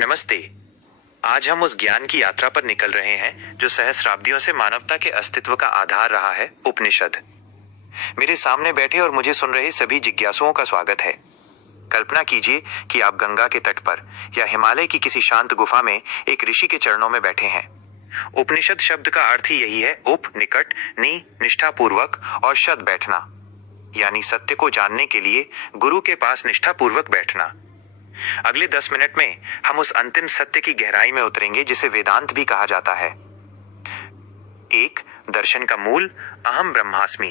नमस्ते। आज हम उस ज्ञान की यात्रा पर निकल रहे हैं जो सहस्राब्दियों से मानवता के अस्तित्व का आधार रहा है, उपनिषद। मेरे सामने बैठे और मुझे सुन रहे सभी जिज्ञासुओं का स्वागत है। कल्पना कीजिए कि आप गंगा के तट पर या हिमालय की किसी शांत गुफा में एक ऋषि के चरणों में बैठे हैं। उपनिषद शब्द का अर्थ ही यही है, उप निकट, नि निष्ठापूर्वक और शद बैठना, यानी सत्य को जानने के लिए गुरु के पास निष्ठापूर्वक बैठना। अगले 10 मिनट में हम उस अंतिम सत्य की गहराई में उतरेंगे जिसे वेदांत भी कहा जाता है। एक, दर्शन का मूल, अहम ब्रह्मास्मि।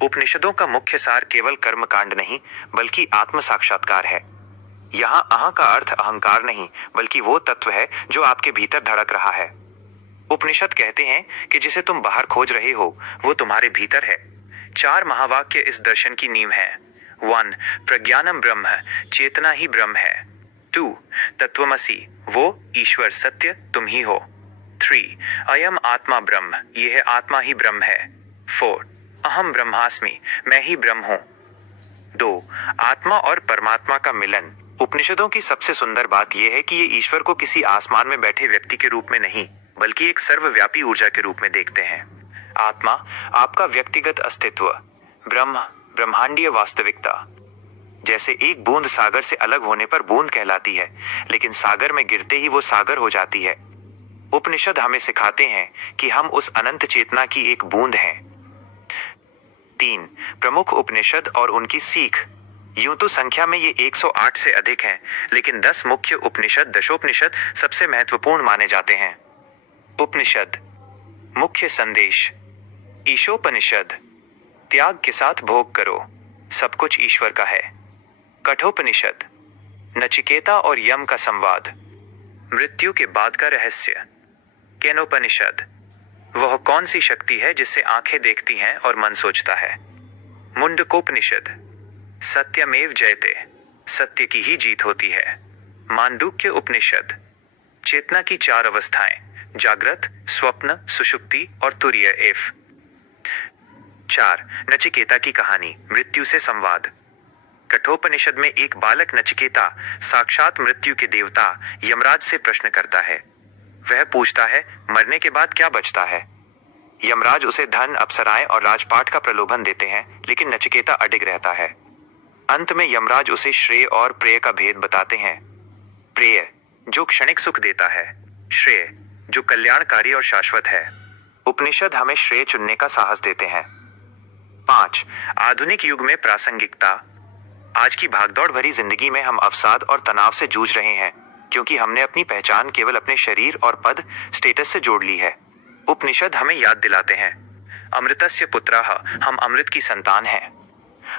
उपनिषदों का मुख्य सार केवल कर्मकांड नहीं बल्कि आत्म साक्षात्कार है। यहाँ अहं का अर्थ अहंकार नहीं बल्कि वो तत्व है जो आपके भीतर धड़क रहा है। उपनिषद कहते हैं कि जिसे तुम बाहर खोज रहे हो वो तुम्हारे भीतर है। 4 महावाक्य इस दर्शन की नींव है। 1, प्रज्ञानम ब्रह्म, चेतना ही ब्रह्म है। 2, तत्वमसि, वो ईश्वर सत्य तुम ही हो। 3, अयम आत्मा ब्रह्म, यह आत्मा ही ब्रह्म है। 4, अहम ब्रह्मास्मि, मैं ही ब्रह्म हूं। 2, आत्मा और परमात्मा का मिलन। उपनिषदों की सबसे सुंदर बात यह है कि ये ईश्वर को किसी आसमान में बैठे व्यक्ति के रूप में नहीं बल्कि एक सर्वव्यापी ऊर्जा के रूप में देखते हैं। आत्मा आपका व्यक्तिगत अस्तित्व, ब्रह्म ब्रह्मांडीय वास्तविकता। जैसे एक बूंद सागर से अलग होने पर बूंद कहलाती है, लेकिन सागर में गिरते ही वो सागर हो जाती है। उपनिषद हमें सिखाते हैं कि हम उस अनंत चेतना की एक बूंद हैं। 3, प्रमुख उपनिषद और उनकी सीख। यूं तो संख्या में ये 108 से अधिक हैं, लेकिन 10 मुख्य उपनिषद, दशोपनिषद सबसे महत्वपूर्ण माने जाते हैं। उपनिषद मुख्य संदेश। ईशोपनिषद, त्याग के साथ भोग करो, सब कुछ ईश्वर का है। कठोपनिषद, नचिकेता और यम का संवाद, मृत्यु के बाद का रहस्य। केनोपनिषद, वह कौन सी शक्ति है जिससे आंखें देखती हैं और मन सोचता है। मुंडकोपनिषद, सत्यमेव जयते, सत्य की ही जीत होती है। मांडूक्य उपनिषद, चेतना की 4 अवस्थाएं, जागृत, स्वप्न, सुषुप्ति और तुरीय एफ। 4, नचिकेता की कहानी, मृत्यु से संवाद। कठोपनिषद में एक बालक नचिकेता साक्षात मृत्यु के देवता यमराज से प्रश्न करता है। वह पूछता है, मरने के बाद क्या बचता है। यमराज उसे धन, अप्सराएं और राजपाट का प्रलोभन देते हैं, लेकिन नचिकेता अडिग रहता है। अंत में यमराज उसे श्रेय और प्रेय का भेद बताते हैं। प्रेय जो क्षणिक सुख देता है, श्रेय जो कल्याणकारी और शाश्वत है। उपनिषद हमें श्रेय चुनने का साहस देते हैं। 5, आधुनिक युग में प्रासंगिकता। आज की भागदौड़ भरी जिंदगी में हम अवसाद और तनाव से जूझ रहे हैं क्योंकि हमने अपनी पहचान केवल अपने शरीर और पद, स्टेटस से जोड़ ली है। उपनिषद हमें याद दिलाते हैं, अमृतस्य पुत्रः, हम अमृत की संतान हैं।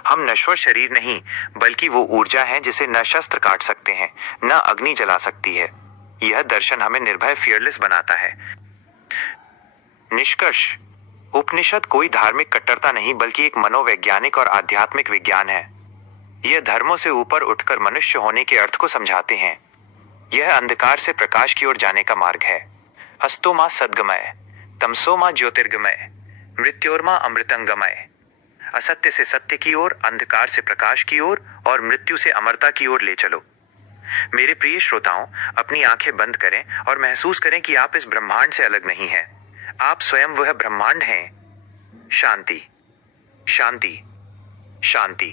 हम नश्वर शरीर नहीं बल्कि वो ऊर्जा है जिसे न शस्त्र काट सकते हैं, न अग्नि जला सकती है। यह दर्शन हमें निर्भय, फियरलेस बनाता है। निष्कर्ष, उपनिषद कोई धार्मिक कट्टरता नहीं बल्कि एक मनोवैज्ञानिक और आध्यात्मिक विज्ञान है। यह धर्मों से ऊपर उठकर मनुष्य होने के अर्थ को समझाते हैं। यह अंधकार से प्रकाश की ओर जाने का मार्ग है। अस्तो मा सद्गमय, तमसो मा ज्योतिर्गमय, मृत्योर्मा अमृतंगमय। असत्य से सत्य की ओर, अंधकार से प्रकाश की ओर और मृत्यु से अमरता की ओर ले चलो। मेरे प्रिय श्रोताओं, अपनी आंखें बंद करें और महसूस करें कि आप इस ब्रह्मांड से अलग नहीं हैं। आप स्वयं वह ब्रह्मांड हैं। शांति, शांति, शांति।